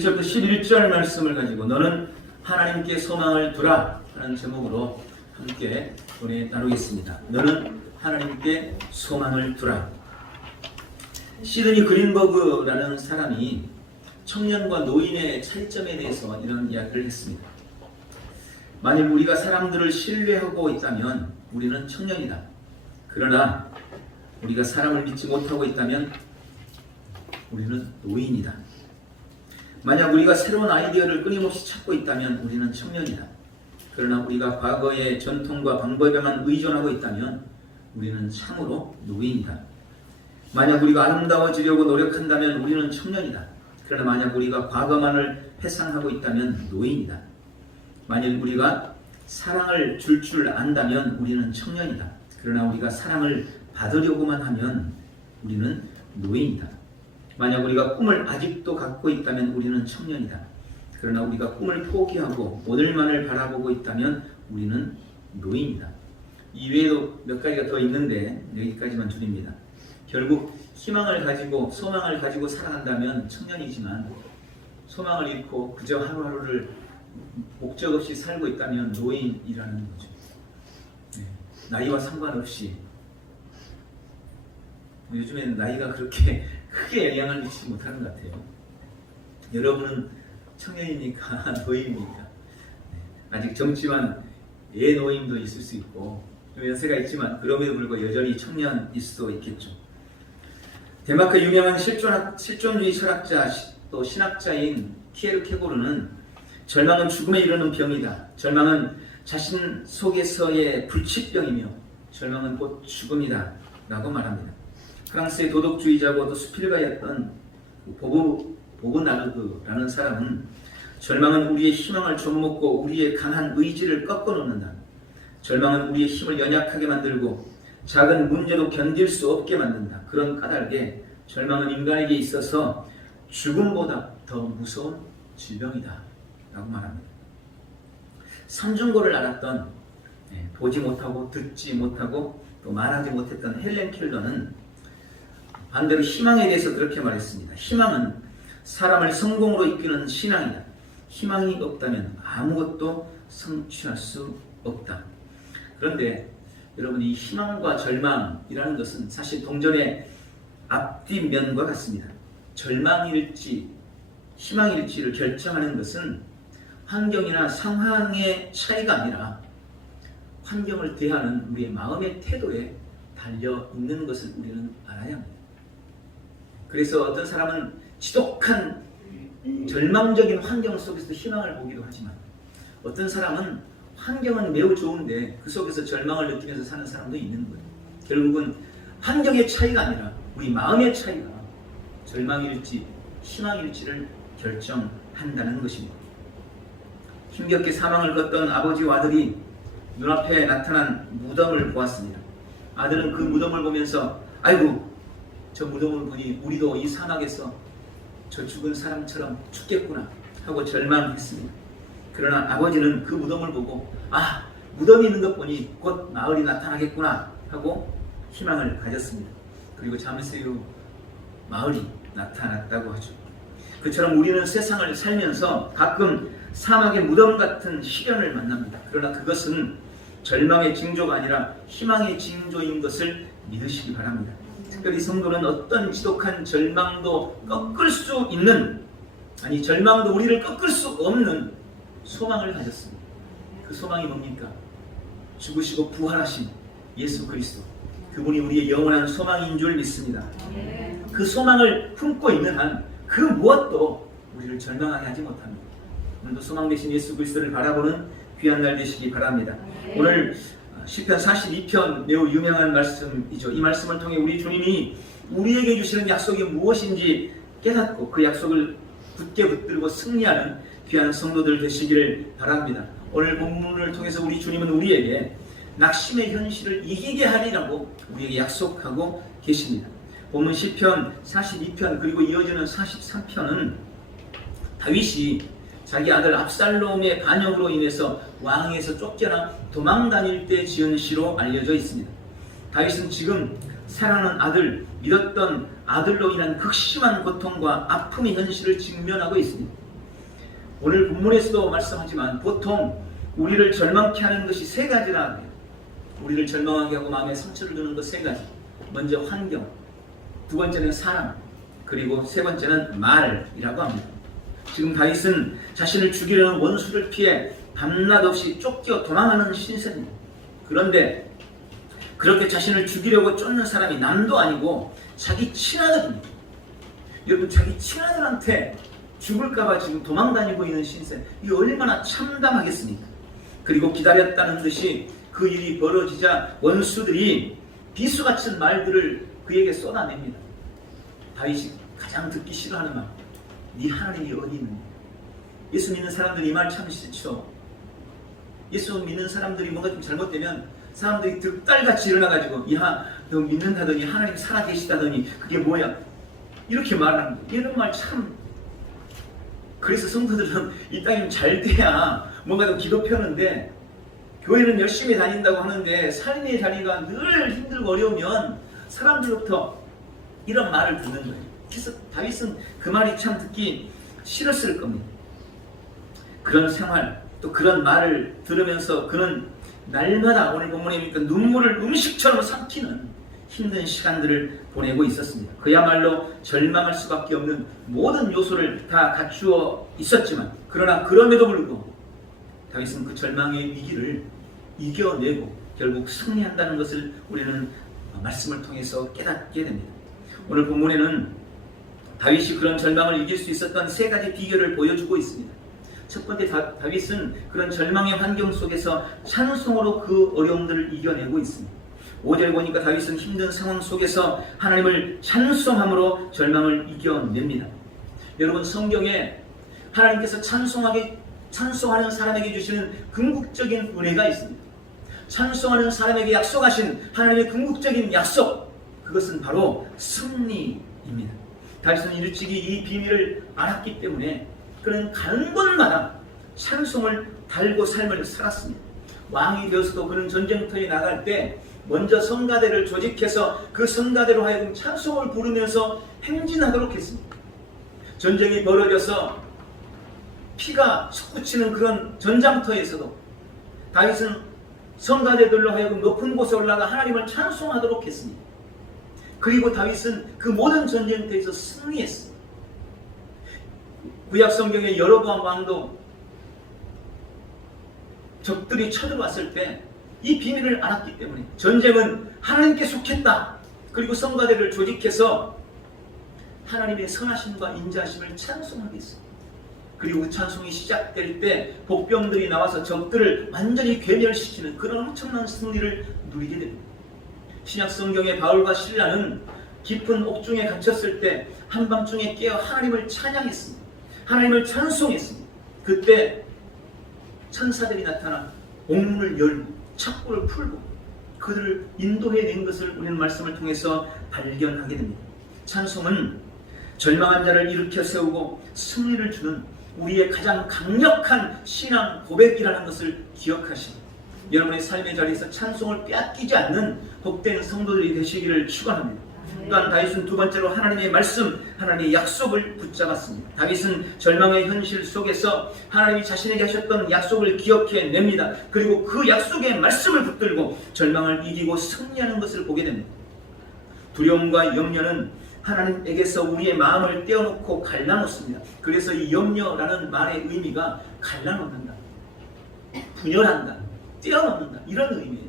1절부터 11절 말씀을 가지고 너는 하나님께 소망을 두라 하는 제목으로 함께 은혜 나누겠습니다. 너는 하나님께 소망을 두라. 시드니 그린버그라는 사람이 청년과 노인의 차이점에 대해서 이런 이야기를 했습니다. 만일 우리가 사람들을 신뢰하고 있다면 우리는 청년이다. 그러나 우리가 사람을 믿지 못하고 있다면 우리는 노인이다. 만약 우리가 새로운 아이디어를 끊임없이 찾고 있다면 우리는 청년이다. 그러나 우리가 과거의 전통과 방법에만 의존하고 있다면 우리는 참으로 노인이다. 만약 우리가 아름다워지려고 노력한다면 우리는 청년이다. 그러나 만약 우리가 과거만을 회상하고 있다면 노인이다. 만일 우리가 사랑을 줄 안다면 우리는 청년이다. 그러나 우리가 사랑을 받으려고만 하면 우리는 노인이다. 만약 우리가 꿈을 아직도 갖고 있다면 우리는 청년이다. 그러나 우리가 꿈을 포기하고 오늘만을 바라보고 있다면 우리는 노인이다. 이외에도 몇 가지가 더 있는데 여기까지만 줄입니다. 결국 희망을 가지고 소망을 가지고 살아간다면 청년이지만 소망을 잃고 그저 하루하루를 목적 없이 살고 있다면 노인이라는 거죠. 나이와 상관없이 요즘에는 나이가 그렇게 크게 영향을 미치지 못하는 것 같아요. 여러분은 청년이니까 노인입니까? 아직 젊지만 예노임도 있을 수 있고 연세가 있지만 그럼에도 불구하고 여전히 청년일 수도 있겠죠. 덴마크 유명한 실존주의 철학자 또 신학자인 키에르케고르는 절망은 죽음에 이르는 병이다. 절망은 자신 속에서의 불치병이며 절망은 곧 죽음이다 라고 말합니다. 프랑스의 도덕주의자고 또 수필가였던 보브나르그라는 사람은 절망은 우리의 희망을 좀먹고 우리의 강한 의지를 꺾어놓는다. 절망은 우리의 힘을 연약하게 만들고 작은 문제도 견딜 수 없게 만든다. 그런 까닭에 절망은 인간에게 있어서 죽음보다 더 무서운 질병이다 라고 말합니다. 삼중고를 알았던 보지 못하고 듣지 못하고 또 말하지 못했던 헬렌 켈러는 반대로 희망에 대해서 그렇게 말했습니다. 희망은 사람을 성공으로 이끄는 신앙이다. 희망이 없다면 아무것도 성취할 수 없다. 그런데 여러분, 이 희망과 절망이라는 것은 사실 동전의 앞뒷면과 같습니다. 절망일지 희망일지를 결정하는 것은 환경이나 상황의 차이가 아니라 환경을 대하는 우리의 마음의 태도에 달려 있는 것을 우리는 알아야 합니다. 그래서 어떤 사람은 지독한 절망적인 환경 속에서 희망을 보기도 하지만 어떤 사람은 환경은 매우 좋은데 그 속에서 절망을 느끼면서 사는 사람도 있는 거예요. 결국은 환경의 차이가 아니라 우리 마음의 차이가 절망일지 희망일지를 결정한다는 것입니다. 힘겹게 사망을 걷던 아버지와 아들이 눈앞에 나타난 무덤을 보았습니다. 아들은 그 무덤을 보면서 아이고, 저 무덤을 보니 우리도 이 사막에서 저 죽은 사람처럼 죽겠구나 하고 절망했습니다. 그러나 아버지는 그 무덤을 보고 무덤이 있는 것 보니 곧 마을이 나타나겠구나 하고 희망을 가졌습니다. 그리고 잠시 후 마을이 나타났다고 하죠. 그처럼 우리는 세상을 살면서 가끔 사막의 무덤 같은 시련을 만납니다. 그러나 그것은 절망의 징조가 아니라 희망의 징조인 것을 믿으시기 바랍니다. 특별히 성도는 어떤 지독한 절망도 꺾을 수 있는, 절망도 우리를 꺾을 수 없는 소망을 가졌습니다. 그 소망이 뭡니까? 죽으시고 부활하신 예수 그리스도, 그분이 우리의 영원한 소망인 줄 믿습니다. 그 소망을 품고 있는 한 그 무엇도 우리를 절망하게 하지 못합니다. 오늘도 소망 되신 예수 그리스도를 바라보는 귀한 날 되시기 바랍니다. 오늘 시편 42편 매우 유명한 말씀이죠. 이 말씀을 통해 우리 주님이 우리에게 주시는 약속이 무엇인지 깨닫고 그 약속을 굳게 붙들고 승리하는 귀한 성도들 되시기를 바랍니다. 오늘 본문을 통해서 우리 주님은 우리에게 낙심의 현실을 이기게 하리라고 우리에게 약속하고 계십니다. 본문 시편 42편 그리고 이어지는 43편은 다윗이 자기 아들 압살롬의 반역으로 인해서 왕에서 쫓겨나 도망다닐 때 지은 시로 알려져 있습니다. 다윗은 지금 사랑하는 아들, 믿었던 아들로 인한 극심한 고통과 아픔의 현실을 직면하고 있습니다. 오늘 본문에서도 말씀하지만 보통 우리를 절망케 하는 것이 세 가지라 해요. 우리를 절망하게 하고 마음에 상처를 주는 것 세 가지. 먼저 환경, 두 번째는 사람, 그리고 세 번째는 말이라고 합니다. 지금 다윗은 자신을 죽이려는 원수를 피해 밤낮 없이 쫓겨 도망하는 신세입니다. 그런데 그렇게 자신을 죽이려고 쫓는 사람이 남도 아니고 자기 친아들입니다. 여러분, 자기 친아들한테 죽을까봐 지금 도망다니고 있는 신세, 이 얼마나 참담하겠습니까? 그리고 기다렸다는 듯이 그 일이 벌어지자 원수들이 비수같은 말들을 그에게 쏟아냅니다. 다윗이 가장 듣기 싫어하는 말, 네 하나님이 어디 있느냐. 예수 믿는 사람들이 이 말 참 싫죠. 예수 믿는 사람들이 뭔가 좀 잘못되면 사람들이 득달같이 일어나가지고, 야, 너 믿는다더니 하나님 살아계시다더니 그게 뭐야, 이렇게 말하는 거예요. 이런 말 참. 그래서 성도들은 이 땅이 잘 돼야 뭔가 좀 기도 펴는데, 교회는 열심히 다닌다고 하는데 삶의 자리가 늘 힘들고 어려우면 사람들로부터 이런 말을 듣는 거예요. 그래서 다윗은 그 말이 참 듣기 싫었을 겁니다. 그런 생활, 또 그런 말을 들으면서 그는 날마다 오늘 본문에 보니까 눈물을 음식처럼 삼키는 힘든 시간들을 보내고 있었습니다. 그야말로 절망할 수밖에 없는 모든 요소를 다 갖추어 있었지만, 그러나 그럼에도 불구하고 다윗은 그 절망의 위기를 이겨내고 결국 승리한다는 것을 우리는 말씀을 통해서 깨닫게 됩니다. 오늘 본문에는 다윗이 그런 절망을 이길 수 있었던 세 가지 비결을 보여주고 있습니다. 첫 번째, 다윗은 그런 절망의 환경 속에서 찬송으로 그 어려움들을 이겨내고 있습니다. 5절 보니까 다윗은 힘든 상황 속에서 하나님을 찬송함으로 절망을 이겨냅니다. 여러분, 성경에 하나님께서 찬송하는 사람에게 주시는 궁극적인 은혜가 있습니다. 찬송하는 사람에게 약속하신 하나님의 궁극적인 약속, 그것은 바로 승리입니다. 다윗은 일찍이 이 비밀을 알았기 때문에 그는 가는 곳마다 찬송을 달고 삶을 살았습니다. 왕이 되어서도 그는 전쟁터에 나갈 때 먼저 성가대를 조직해서 그 성가대로 하여금 찬송을 부르면서 행진하도록 했습니다. 전쟁이 벌어져서 피가 솟구치는 그런 전장터에서도 다윗은 성가대들로 하여금 높은 곳에 올라가 하나님을 찬송하도록 했습니다. 그리고 다윗은 그 모든 전쟁터에서 승리했습니다. 구약 성경의 여로보암 왕도 적들이 쳐들어왔을 때 이 비밀을 알았기 때문에 전쟁은 하나님께 속했다. 그리고 성가대를 조직해서 하나님의 선하심과 인자하심을 찬송하겠습니다. 그리고 그 찬송이 시작될 때 복병들이 나와서 적들을 완전히 괴멸시키는 그런 엄청난 승리를 누리게 됩니다. 신약 성경의 바울과 실라는 깊은 옥중에 갇혔을 때 한밤중에 깨어 하나님을 찬양했습니다. 하나님을 찬송했습니다. 그때 천사들이 나타나 옥문을 열고 착고를 풀고 그들을 인도해낸 것을 우리는 말씀을 통해서 발견하게 됩니다. 찬송은 절망한 자를 일으켜 세우고 승리를 주는 우리의 가장 강력한 신앙 고백이라는 것을 기억하십니다. 여러분의 삶의 자리에서 찬송을 빼앗기지 않는 복된 성도들이 되시기를 축원합니다. 또한 다윗은 두 번째로 하나님의 말씀, 하나님의 약속을 붙잡았습니다. 다윗은 절망의 현실 속에서 하나님이 자신에게 하셨던 약속을 기억해냅니다. 그리고 그 약속의 말씀을 붙들고 절망을 이기고 승리하는 것을 보게 됩니다. 두려움과 염려는 하나님에게서 우리의 마음을 떼어놓고 갈라놓습니다. 그래서 이 염려라는 말의 의미가 갈라놓는다, 분열한다, 떼어놓는다, 이런 의미예요.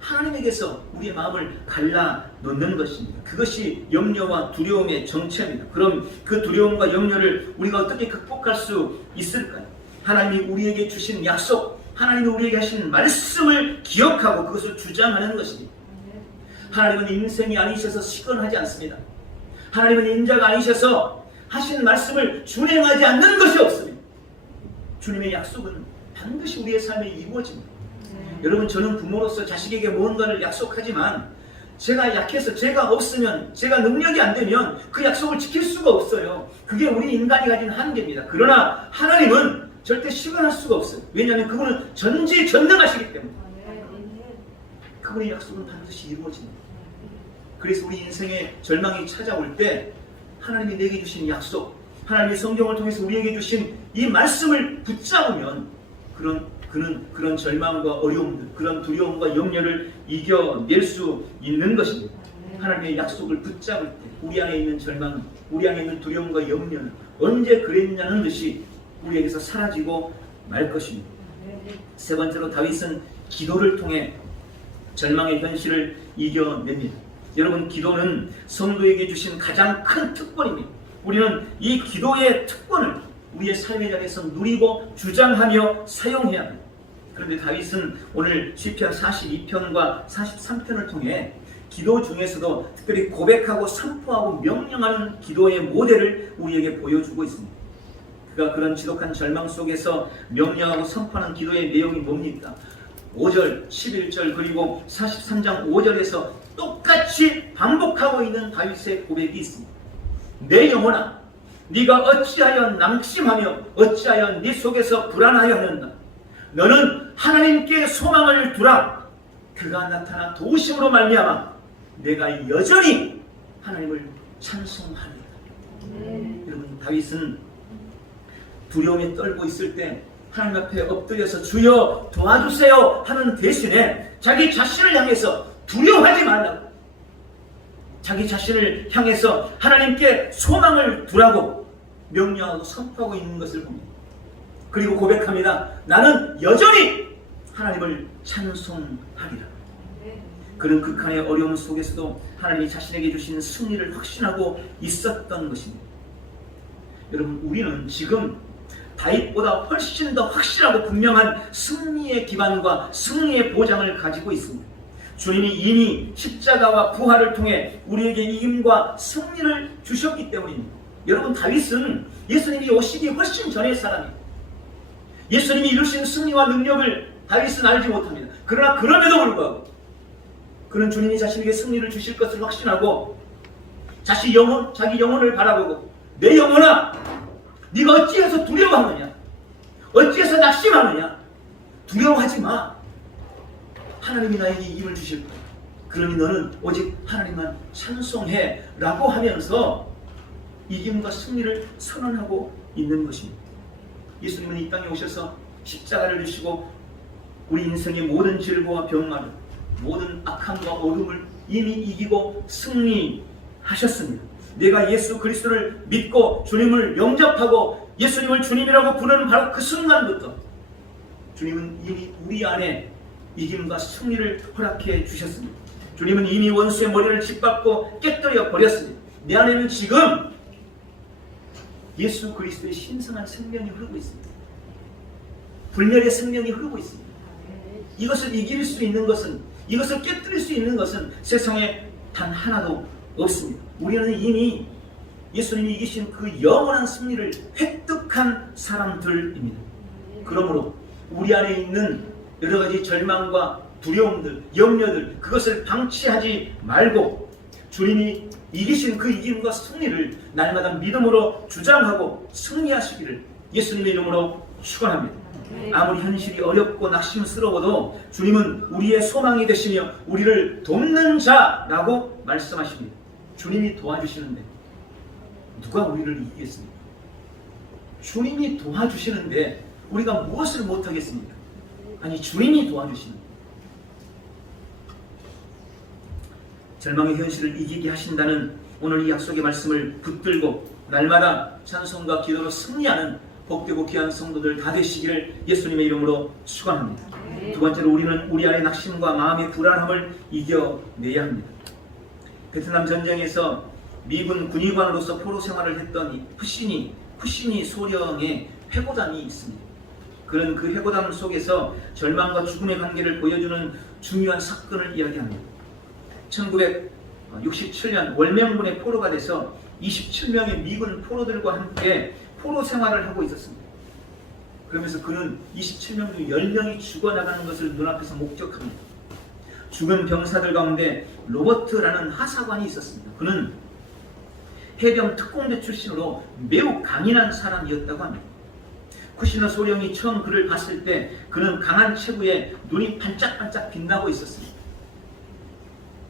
하나님에게서 우리의 마음을 갈라놓는 것입니다. 그것이 염려와 두려움의 정체입니다. 그럼 그 두려움과 염려를 우리가 어떻게 극복할 수 있을까요? 하나님이 우리에게 주신 약속, 하나님이 우리에게 하신 말씀을 기억하고 그것을 주장하는 것입니다. 하나님은 인생이 아니셔서 시건하지 않습니다. 하나님은 인자가 아니셔서 하신 말씀을 준행하지 않는 것이 없습니다. 주님의 약속은 반드시 우리의 삶에 이루어집니다. 여러분, 저는 부모로서 자식에게 무언가를 약속하지만 제가 약해서, 제가 없으면, 제가 능력이 안 되면 그 약속을 지킬 수가 없어요. 그게 우리 인간이 가진 한계입니다. 그러나 하나님은 절대 시건할 수가 없어요. 왜냐하면 그분은 전지전능하시기 때문에 그분의 약속은 반드시 이루어집니다. 그래서 우리 인생에 절망이 찾아올 때 하나님이 내게 주신 약속, 하나님의 성경을 통해서 우리에게 주신 이 말씀을 붙잡으면 그는 그런 절망과 어려움들, 그런 두려움과 염려를 이겨낼 수 있는 것입니다. 하나님의 약속을 붙잡을 때 우리 안에 있는 절망, 우리 안에 있는 두려움과 염려는 언제 그랬냐는 듯이 우리에게서 사라지고 말 것입니다. 세 번째로 다윗은 기도를 통해 절망의 현실을 이겨냅니다. 여러분, 기도는 성도에게 주신 가장 큰 특권입니다. 우리는 이 기도의 특권을 우리의 삶의 자리에서 누리고 주장하며 사용해야 합니다. 그런데 다윗은 오늘 시편 42편과 43편을 통해 기도 중에서도 특별히 고백하고 선포하고 명령하는 기도의 모델을 우리에게 보여주고 있습니다. 그가 그런 지독한 절망 속에서 명령하고 선포하는 기도의 내용이 뭡니까? 5절, 11절 그리고 43장 5절에서 똑같이 반복하고 있는 다윗의 고백이 있습니다. 내 영혼아, 네가 어찌하여 낙심하며 어찌하여 네 속에서 불안하여 하는가? 너는 하나님께 소망을 두라. 그가 나타나 도우심으로 말미암아 내가 여전히 하나님을 찬송하리라. 여러분, 다윗은 두려움에 떨고 있을 때 하나님 앞에 엎드려서 주여 도와주세요 하는 대신에 자기 자신을 향해서 두려워하지 말라고, 자기 자신을 향해서 하나님께 소망을 두라고 명령하고 선포하고 있는 것을 봅니다. 그리고 고백합니다. 나는 여전히 하나님을 찬송하리라. 그런 극한의 어려움 속에서도 하나님이 자신에게 주신 승리를 확신하고 있었던 것입니다. 여러분, 우리는 지금 다윗보다 훨씬 더 확실하고 분명한 승리의 기반과 승리의 보장을 가지고 있습니다. 주님이 이미 십자가와 부활을 통해 우리에게 이김과 승리를 주셨기 때문입니다. 여러분, 다윗은 예수님이 오시기 훨씬 전의 사람입니다. 예수님이 이루신 승리와 능력을 다윗은 알지 못합니다. 그러나 그럼에도 불구하고 그는 주님이 자신에게 승리를 주실 것을 확신하고 자기 영혼을 바라보고 내 영혼아, 네가 어찌해서 두려워하느냐? 어찌해서 낙심하느냐? 두려워하지 마. 하나님이 나에게 힘을 주실 거야. 그러니 너는 오직 하나님만 찬송해 라고 하면서 이김과 승리를 선언하고 있는 것입니다. 예수님은 이 땅에 오셔서 십자가를 주시고 우리 인생의 모든 질고와 병마를, 모든 악함과 어둠을 이미 이기고 승리하셨습니다. 내가 예수 그리스도를 믿고 주님을 영접하고 예수님을 주님이라고 부르는 바로 그 순간부터 주님은 이미 우리 안에 이김과 승리를 허락해 주셨습니다. 주님은 이미 원수의 머리를 짓밟고 깨뜨려 버렸습니다. 내 안에는 지금 예수 그리스도의 신성한 생명이 흐르고 있습니다. 불멸의 생명이 흐르고 있습니다. 이것을 이길 수 있는 것은, 이것을 깨뜨릴 수 있는 것은 세상에 단 하나도 없습니다. 우리는 이미 예수님이 이기신 그 영원한 승리를 획득한 사람들입니다. 그러므로 우리 안에 있는 여러 가지 절망과 두려움들, 염려들, 그것을 방치하지 말고 주님이 이기신 그 이김과 승리를 날마다 믿음으로 주장하고 승리하시기를 예수님의 이름으로 축원합니다. 아무리 현실이 어렵고 낙심스러워도 주님은 우리의 소망이 되시며 우리를 돕는 자라고 말씀하십니다. 주님이 도와주시는데 누가 우리를 이기겠습니까? 주님이 도와주시는데 우리가 무엇을 못하겠습니까? 아니, 주님이 도와주시는, 절망의 현실을 이기게 하신다는 오늘 이 약속의 말씀을 붙들고 날마다 찬송과 기도로 승리하는 복되고 귀한 성도들 다 되시기를 예수님의 이름으로 축원합니다. 두 번째로 우리는 우리 안의 낙심과 마음의 불안함을 이겨내야 합니다. 베트남 전쟁에서 미군 군의관으로서 포로 생활을 했던 푸시니 소령의 회고담이 있습니다. 그는 그 회고담 속에서 절망과 죽음의 관계를 보여주는 중요한 사건을 이야기합니다. 1967년 월명군의 포로가 돼서 27명의 미군 포로들과 함께 포로 생활을 하고 있었습니다. 그러면서 그는 27명 중 10명이 죽어나가는 것을 눈앞에서 목격합니다. 죽은 병사들 가운데 로버트라는 하사관이 있었습니다. 그는 해병 특공대 출신으로 매우 강인한 사람이었다고 합니다. 쿠시너 소령이 처음 그를 봤을 때 그는 강한 체구에 눈이 반짝반짝 빛나고 있었습니다.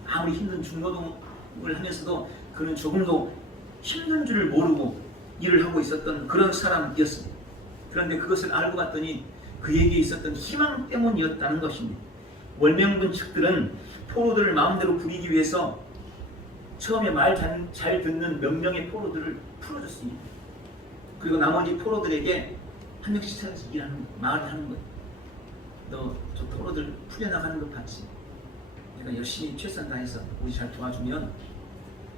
아무리 힘든 중노동을 하면서도 그는 조금도 힘든 줄을 모르고 일을 하고 있었던 그런 사람이었습니다. 그런데 그것을 알고 봤더니 그에게 있었던 희망 때문이었다는 것입니다. 월명군 측들은 포로들을 마음대로 부리기 위해서 처음에 말 잘 듣는 몇 명의 포로들을 풀어줬습니다. 그리고 나머지 포로들에게 한 명씩 찾아서 일하는 거예요. 말을 하는 거예요. 너 저 포로들 풀려나가는 거 봤지? 내가 열심히 최선 다해서 우리 잘 도와주면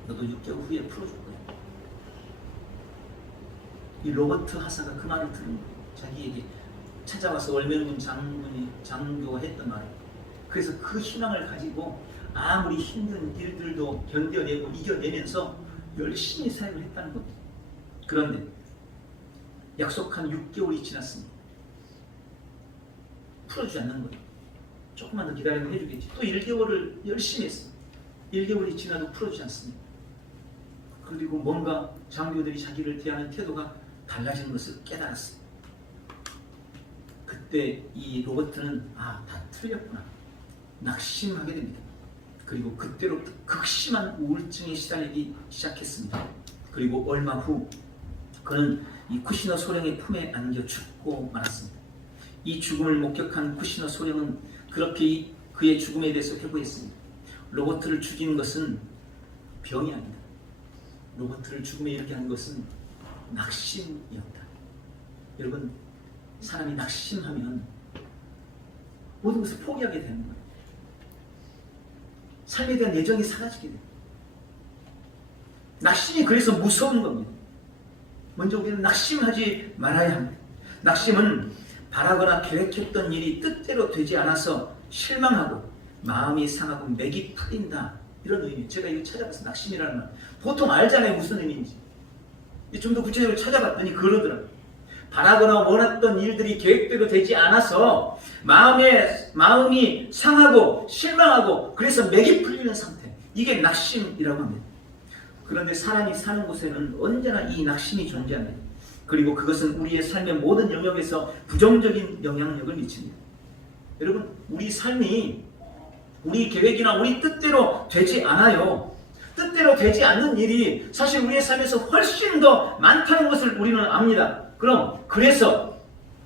너도 6개월 후에 풀어줄 거야. 이 로버트 하사가 그 말을 들은 거예요. 자기에게 찾아와서 월명군 장교가 했던 말이에요. 그래서 그 희망을 가지고 아무리 힘든 일들도 견뎌내고 이겨내면서 열심히 사역을 했다는 겁니다. 그런데 약속한 6개월이 지났습니다. 풀어주지 않는 거예요. 조금만 더 기다리면 해주겠지. 또 1개월을 열심히 했어요. 1개월이 지나도 풀어주지 않습니다. 그리고 뭔가 장교들이 자기를 대하는 태도가 달라지는 것을 깨달았어요. 그때 이 로버트는 다 틀렸구나. 낙심하게 됩니다. 그리고 그때로부터 극심한 우울증에 시달리기 시작했습니다. 그리고 얼마 후 그는 이 쿠시너 소령의 품에 안겨 죽고 말았습니다. 이 죽음을 목격한 쿠시너 소령은 그렇게 그의 죽음에 대해서 회고했습니다. 로버트를 죽인 것은 병이 아니다. 로버트를 죽음에 이르게 한 것은 낙심이었다. 여러분, 사람이 낙심하면 모든 것을 포기하게 되는 거예요. 삶에 대한 애정이 사라지게 돼요. 낙심이 그래서 무서운 겁니다. 먼저 우리는 낙심하지 말아야 합니다. 낙심은 바라거나 계획했던 일이 뜻대로 되지 않아서 실망하고 마음이 상하고 맥이 풀린다, 이런 의미예요. 제가 이거 찾아봐서 낙심이라는 말 보통 알잖아요, 무슨 의미인지. 좀 더 구체적으로 찾아봤더니 그러더라고요. 바라거나 원했던 일들이 계획대로 되지 않아서 마음이 상하고 실망하고 그래서 맥이 풀리는 상태, 이게 낙심이라고 합니다. 그런데 사람이 사는 곳에는 언제나 이 낙심이 존재합니다. 그리고 그것은 우리의 삶의 모든 영역에서 부정적인 영향력을 미칩니다. 여러분, 우리 삶이 우리 계획이나 우리 뜻대로 되지 않아요. 뜻대로 되지 않는 일이 사실 우리의 삶에서 훨씬 더 많다는 것을 우리는 압니다. 그래서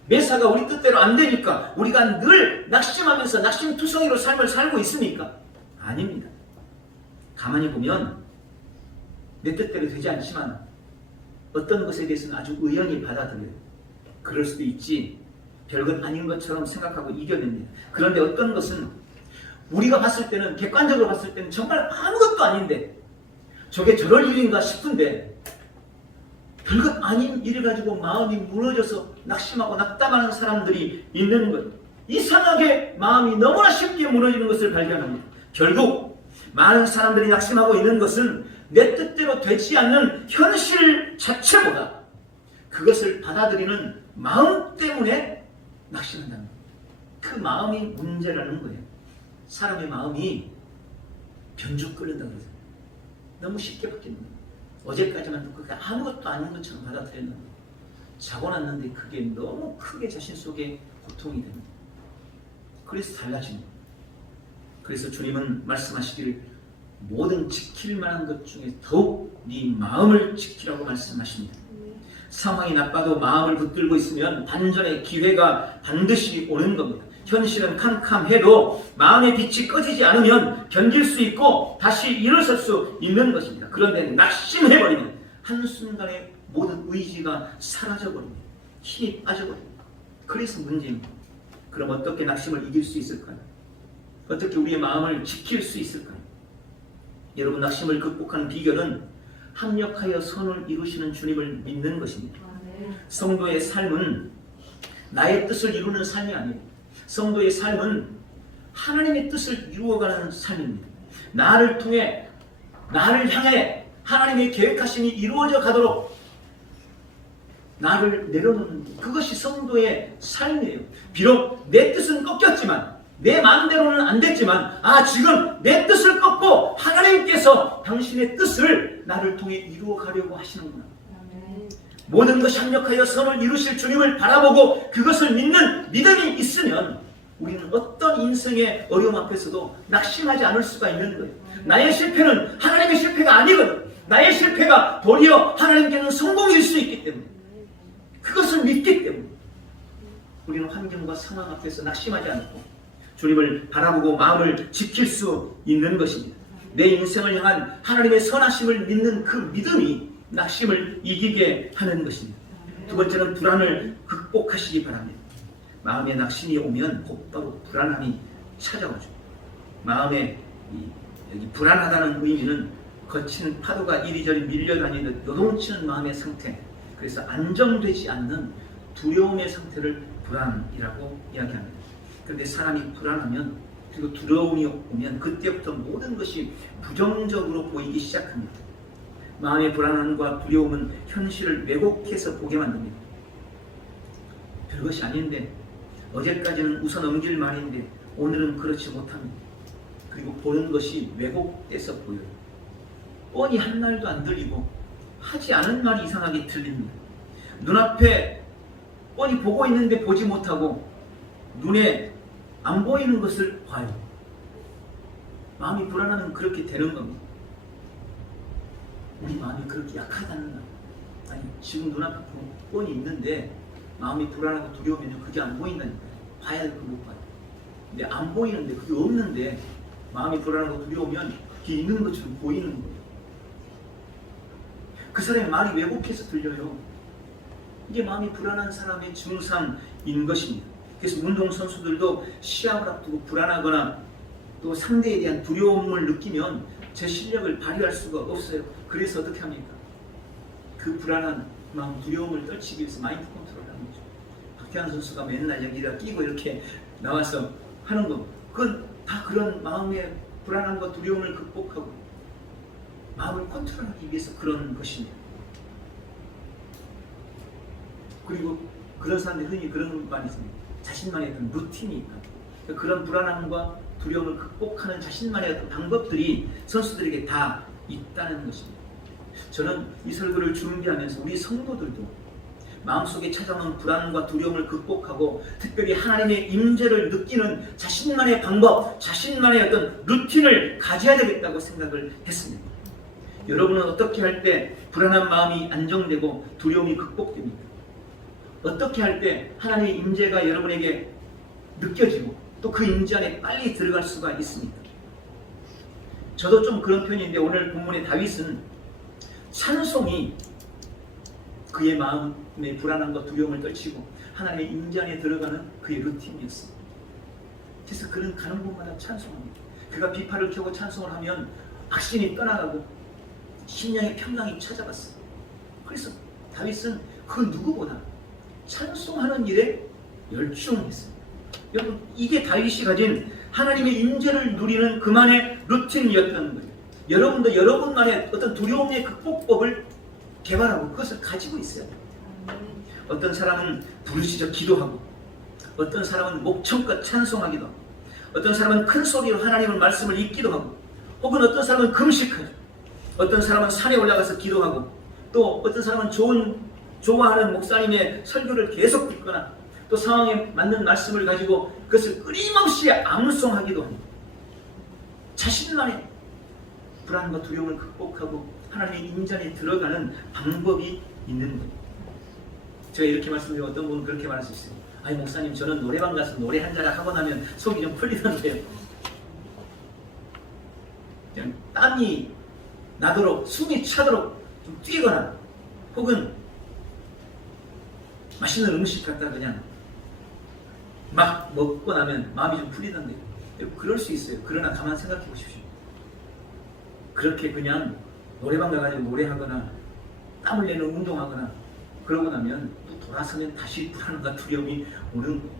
매사가 우리 뜻대로 안 되니까 우리가 늘 낙심하면서 낙심투성이로 삶을 살고 있습니까? 아닙니다. 가만히 보면 내 뜻대로 되지 않지만 어떤 것에 대해서는 아주 의연히 받아들여요. 그럴 수도 있지, 별것 아닌 것처럼 생각하고 이겨냅니다. 그런데 어떤 것은 우리가 봤을 때는, 객관적으로 봤을 때는 정말 아무것도 아닌데 저게 저럴 일인가 싶은데 별것 아닌 일을 가지고 마음이 무너져서 낙심하고 낙담하는 사람들이 있는 것, 이상하게 마음이 너무나 쉽게 무너지는 것을 발견합니다. 결국 많은 사람들이 낙심하고 있는 것은 내 뜻대로 되지 않는 현실 자체보다 그것을 받아들이는 마음 때문에 낙심한다는 거예요. 그 마음이 문제라는 거예요. 사람의 마음이 변죽 끓는다고 그러죠. 너무 쉽게 바뀌는 거예요. 어제까지만 또 그게 아무것도 아닌 것처럼 받아들였는데 자고 났는데 그게 너무 크게 자신 속에 고통이 됩니다. 그래서 달라지는 거예요. 그래서 주님은 말씀하시기를 모든 지킬 만한 것 중에 더욱 네 마음을 지키라고 말씀하십니다. 상황이 나빠도 마음을 붙들고 있으면 반전의 기회가 반드시 오는 겁니다. 현실은 캄캄해도 마음의 빛이 꺼지지 않으면 견딜 수 있고 다시 일어설 수 있는 것입니다. 그런데 낙심해버리면 한순간에 모든 의지가 사라져버립니다. 힘이 빠져버립니다. 그래서 문제입니다. 그럼 어떻게 낙심을 이길 수 있을까요? 어떻게 우리의 마음을 지킬 수 있을까요? 여러분, 낙심을 극복하는 비결은 합력하여 선을 이루시는 주님을 믿는 것입니다. 성도의 삶은 나의 뜻을 이루는 삶이 아니에요. 성도의 삶은 하나님의 뜻을 이루어가는 삶입니다. 나를 통해, 나를 향해 하나님의 계획하심이 이루어져 가도록 나를 내려놓는, 그것이 성도의 삶이에요. 비록 내 뜻은 꺾였지만, 내 마음대로는 안 됐지만, 지금 내 뜻을 꺾고 하나님께서 당신의 뜻을 나를 통해 이루어가려고 하시는구나. 모든 것이 합력하여 선을 이루실 주님을 바라보고 그것을 믿는 믿음이 있으면 우리는 어떤 인생의 어려움 앞에서도 낙심하지 않을 수가 있는 거예요. 나의 실패는 하나님의 실패가 아니거든. 나의 실패가 도리어 하나님께는 성공일 수 있기 때문에, 그것을 믿기 때문에 우리는 환경과 상황 앞에서 낙심하지 않고 주님을 바라보고 마음을 지킬 수 있는 것입니다. 내 인생을 향한 하나님의 선하심을 믿는 그 믿음이 낙심을 이기게 하는 것입니다. 두 번째는 불안을 극복하시기 바랍니다. 마음에 낙심이 오면 곧바로 불안함이 찾아오죠. 마음에 여기 불안하다는 의미는 거친 파도가 이리저리 밀려다니듯 요동치는 마음의 상태, 그래서 안정되지 않는 두려움의 상태를 불안이라고 이야기합니다. 그런데 사람이 불안하면, 그리고 두려움이 오면 그때부터 모든 것이 부정적으로 보이기 시작합니다. 마음의 불안함과 두려움은 현실을 왜곡해서 보게 만듭니다. 별것이 아닌데, 어제까지는 웃어 넘길 말인데 오늘은 그렇지 못합니다. 그리고 보는 것이 왜곡돼서 보여요. 뻔히 한 말도 안 들리고 하지 않은 말이 이상하게 들립니다. 눈앞에 뻔히 보고 있는데 보지 못하고 눈에 안 보이는 것을 봐요. 마음이 불안하면 그렇게 되는 겁니다. 우리 마음이 그렇게 약하다는 말. 아니, 지금 눈앞에 뻔히 있는데 마음이 불안하고 두려우면 그게 안 보인다니까요. 봐야 될 거 못 봐요. 근데 안 보이는데, 그게 없는데 마음이 불안하고 두려우면 그게 있는 것처럼 보이는 거예요. 그 사람의 말이 왜곡해서 들려요. 이게 마음이 불안한 사람의 증상인 것입니다. 그래서 운동선수들도 시합을 앞두고 불안하거나 또 상대에 대한 두려움을 느끼면 제 실력을 발휘할 수가 없어요. 그래서 어떻게 합니까? 그 불안한 마음, 두려움을 떨치기 위해서 마인드 컨트롤을 하는 거죠. 박태환 선수가 맨날 여기다 끼고 이렇게 나와서 하는 거, 그건 다 그런 마음의 불안함과 두려움을 극복하고 마음을 컨트롤하기 위해서 그런 것입니다. 그리고 그런 사람들이 흔히 그런 말이 있습니다. 자신만의 어떤 루틴이 있다. 그런 불안함과 두려움을 극복하는 자신만의 어떤 방법들이 선수들에게 다 있다는 것입니다. 저는 이 설교를 준비하면서 우리 성도들도 마음속에 찾아오는 불안과 두려움을 극복하고 특별히 하나님의 임재를 느끼는 자신만의 방법, 자신만의 어떤 루틴을 가져야 되겠다고 생각을 했습니다. 여러분은 어떻게 할 때 불안한 마음이 안정되고 두려움이 극복됩니까? 어떻게 할 때 하나님의 임재가 여러분에게 느껴지고 또 그 임재 안에 빨리 들어갈 수가 있습니까? 저도 좀 그런 편인데, 오늘 본문의 다윗은 찬송이 그의 마음의 불안함과 두려움을 떨치고 하나님의 임재 안에 들어가는 그의 루틴이었습니다. 그래서 그는 가는 곳마다 찬송합니다. 그가 비파를 켜고 찬송을 하면 악신이 떠나가고 심령의 평강이 찾아갔어요. 그래서 다윗은 그 누구보다 찬송하는 일에 열중했습니다. 여러분, 이게 다윗이 가진 하나님의 임재를 누리는 그만의 루틴이었다는 거예요. 여러분도 여러분만의 어떤 두려움의 극복법을 개발하고 그것을 가지고 있어요. 어떤 사람은 부르짖어 기도하고, 어떤 사람은 목청껏 찬송하기도 하고, 어떤 사람은 큰 소리로 하나님의 말씀을 읽기도 하고, 혹은 어떤 사람은 금식하죠. 어떤 사람은 산에 올라가서 기도하고, 또 어떤 사람은 좋아하는 목사님의 설교를 계속 듣거나, 또 상황에 맞는 말씀을 가지고 그것을 끊임없이 암송하기도 합니다. 자신만의 불안과 두려움을 극복하고 하나님의 임재에 들어가는 방법이 있는 거예요. 제가 이렇게 말씀드리면 어떤 분은 그렇게 말할 수 있어요. 아니 목사님, 저는 노래방 가서 노래 한 자락 하고 나면 속이 좀 풀리던데요. 그냥 땀이 나도록, 숨이 차도록 좀 뛰거나, 혹은 맛있는 음식 갖다 그냥 막 먹고 나면 마음이 좀 풀리던데, 그럴 수 있어요. 그러나 가만 생각해 보십시오. 그렇게 그냥 노래방 가가지고 노래하거나 땀을 내는 운동하거나 그러고 나면 또 돌아서면 다시 불안과 두려움이 오는 거예요.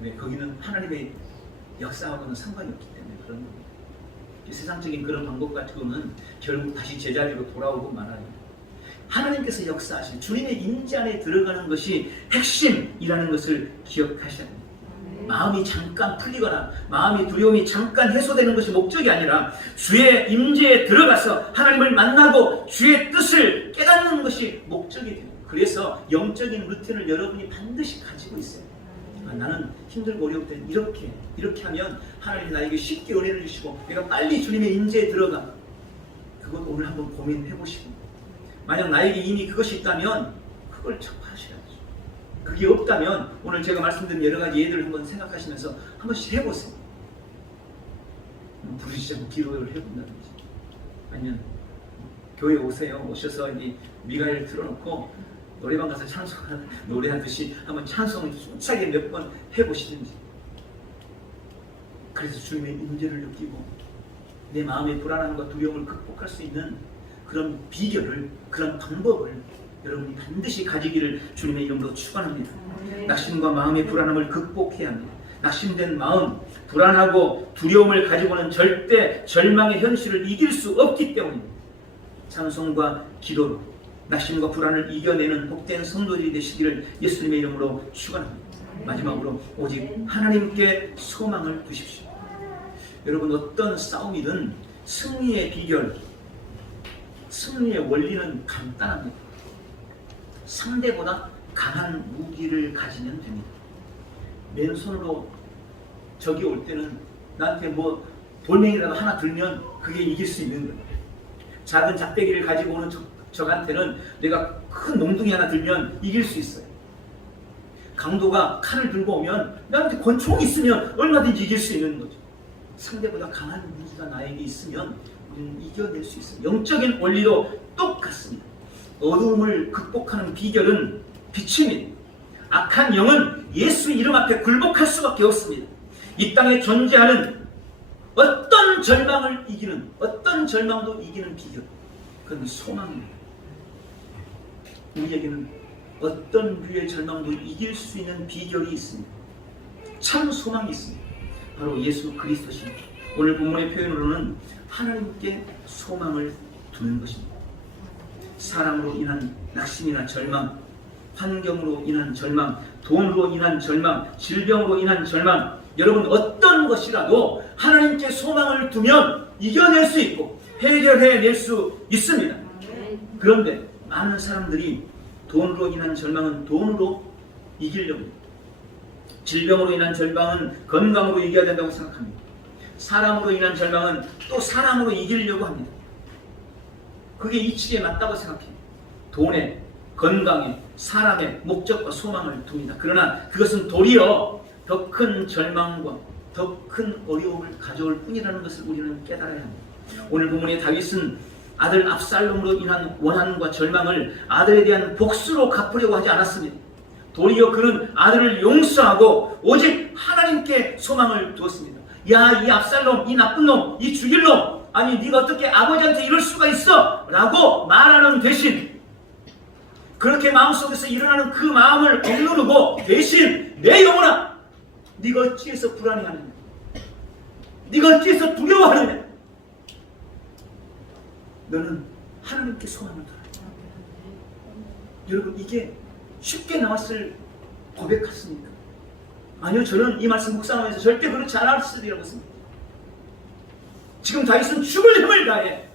네, 거기는 하나님의 역사하고는 상관이 없기 때문에 그런 거예요. 세상적인 그런 방법 가지고는 결국 다시 제자리로 돌아오고 말아요. 하나님께서 역사하신 주님의 임재 안에 들어가는 것이 핵심이라는 것을 기억하셔야 됩니다. 마음이 잠깐 풀리거나 마음의 두려움이 잠깐 해소되는 것이 목적이 아니라 주의 임재에 들어가서 하나님을 만나고 주의 뜻을 깨닫는 것이 목적이 됩니다. 그래서 영적인 루틴을 여러분이 반드시 가지고 있어요. 나는 힘들고 어려울 때 이렇게 하면 하나님 나에게 쉽게 은혜를 주시고 내가 빨리 주님의 임재에 들어가. 그것 오늘 한번 고민해 보시고, 만약 나에게 이미 그것이 있다면 그걸 접하셔야죠. 그게 없다면 오늘 제가 말씀드린 여러 가지 예들을 한번 생각하시면서 한 번씩 해보세요. 부르시자고 기도를 해본다든지, 아니면 교회 오세요. 오셔서 이 미가엘 틀어놓고 노래방 가서 노래하듯이 한번 찬송을 힘차게 몇 번 해보시든지, 그래서 주님의 임재를 느끼고 내 마음의 불안함과 두려움을 극복할 수 있는 그런 비결을, 그런 방법을 여러분이 반드시 가지기를 주님의 이름으로 축원합니다. 낙심과 마음의 불안함을 극복해야 합니다. 낙심된 마음, 불안하고 두려움을 가지고는 절대 절망의 현실을 이길 수 없기 때문입니다. 찬송과 기도로 낙심과 불안을 이겨내는 복된 성도들이 되시기를 예수님의 이름으로 축원합니다. 마지막으로 오직 하나님께 소망을 두십시오. 여러분, 어떤 싸움이든 승리의 비결, 승리의 원리는 간단합니다. 상대보다 강한 무기를 가지면 됩니다. 맨손으로 적이 올 때는 나한테 뭐 돌멩이라도 하나 들면 그게 이길 수 있는 거예요. 작은 작대기를 가지고 오는 적한테는 내가 큰 몽둥이 하나 들면 이길 수 있어요. 강도가 칼을 들고 오면 나한테 권총이 있으면 얼마든지 이길 수 있는 거죠. 상대보다 강한 무기가 나에게 있으면 우리는 이겨낼 수 있어요. 영적인 원리도 똑같습니다. 어두움을 극복하는 비결은 빛입니다. 악한 영은 예수 이름 앞에 굴복할 수밖에 없습니다. 이 땅에 존재하는 어떤 절망을 이기는, 어떤 절망도 이기는 비결, 그건 소망입니다. 우리에게는 어떤 류의 절망도 이길 수 있는 비결이 있습니다. 참 소망이 있습니다. 바로 예수 그리스도십니다. 오늘 본문의 표현으로는 하나님께 소망을 두는 것입니다. 사랑으로 인한 낙심이나 절망, 환경으로 인한 절망, 돈으로 인한 절망, 질병으로 인한 절망, 여러분 어떤 것이라도 하나님께 소망을 두면 이겨낼 수 있고 해결해낼 수 있습니다. 그런데 많은 사람들이 돈으로 인한 절망은 돈으로 이기려고 합니다. 질병으로 인한 절망은 건강으로 이겨야 된다고 생각합니다. 사람으로 인한 절망은 또 사람으로 이기려고 합니다. 그게 이치에 맞다고 생각해요. 돈에, 건강에, 사람의 목적과 소망을 둡니다. 그러나 그것은 도리어 더 큰 절망과 더 큰 어려움을 가져올 뿐이라는 것을 우리는 깨달아야 합니다. 오늘 본문의 다윗은 아들 압살롬으로 인한 원한과 절망을 아들에 대한 복수로 갚으려고 하지 않았습니다. 도리어 그는 아들을 용서하고 오직 하나님께 소망을 두었습니다. 야, 이 압살롬, 이 나쁜 놈, 이 죽일 놈, 아니 네가 어떻게 아버지한테 이럴 수가 있어? 라고 말하는 대신, 그렇게 마음속에서 일어나는 그 마음을 억누르고 대신 내 영혼아, 네가 어찌해서 불안해하느냐, 네가 어찌해서 두려워하느냐, 너는 하나님께 소망을 두라. 여러분, 이게 쉽게 나왔을 고백 같습니까? 아니요, 저는 이 말씀 묵상하면서 절대 그렇지 않았으리라고 생각합니다. 지금 다윗은 죽을 힘을 다해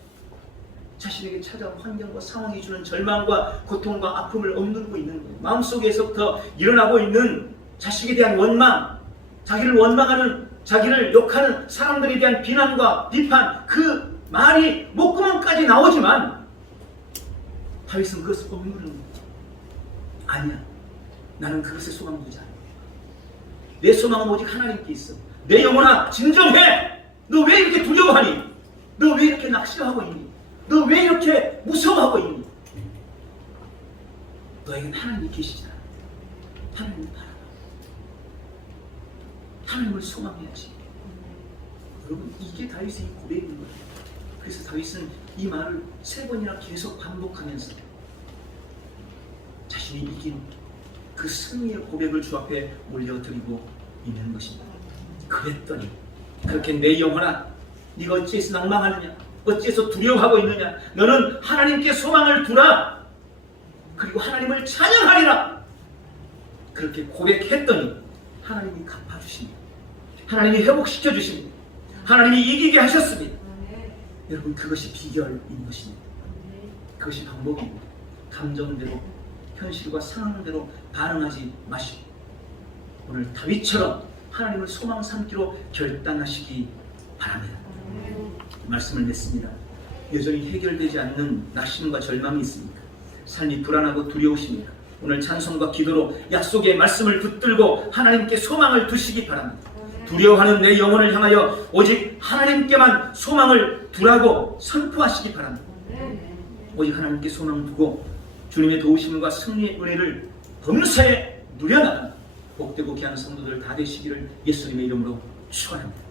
자신에게 찾아온 환경과 상황이 주는 절망과 고통과 아픔을 억누르고 있는 거예요. 마음속에서부터 일어나고 있는 자식에 대한 원망, 자기를 원망하는, 자기를 욕하는 사람들에 대한 비난과 비판, 그 말이 목구멍까지 나오지만 다윗은 그것을 억누르는 거예요. 아니야, 나는 그것에 소망 두지 않아. 내 소망은 오직 하나님께 있어. 내 영혼아, 진정해. 너 왜 이렇게 두려워하니? 너 왜 이렇게 낙심하고 있니? 너 왜 이렇게 무서워하고 있니? 너에겐 하나님이 계시잖아. 하나님을 바라봐. 하나님을 소망해야지. 여러분, 이게 다윗의 고백인 거예요. 그래서 다윗은 이 말을 3번이나 계속 반복하면서 자신이 이긴 그 승리의 고백을 주 앞에 올려드리고 있는 것입니다. 그랬더니 그렇게 내 영혼아, 네가 어찌해서 낭망하느냐, 어찌해서 두려워하고 있느냐, 너는 하나님께 소망을 두라, 그리고 하나님을 찬양하리라. 그렇게 고백했더니 하나님이 갚아주십니다. 하나님이 회복시켜 주십니다. 하나님이 이기게 하셨습니다. 여러분, 그것이 비결인 것입니다. 그것이 방법입니다. 감정대로, 현실과 상황대로 반응하지 마시고 오늘 다윗처럼 하나님을 소망 삼기로 결단하시기 바랍니다. 말씀을 맺습니다. 여전히 해결되지 않는 낙심과 절망이 있습니까? 삶이 불안하고 두려우십니까? 오늘 찬송과 기도로 약속의 말씀을 붙들고 하나님께 소망을 두시기 바랍니다. 두려워하는 내 영혼을 향하여 오직 하나님께만 소망을 두라고 선포하시기 바랍니다. 오직 하나님께 소망을 두고 주님의 도우심과 승리의 은혜를 범사에 누려나가는 복되고 귀한 성도들 다 되시기를 예수님의 이름으로 축원합니다.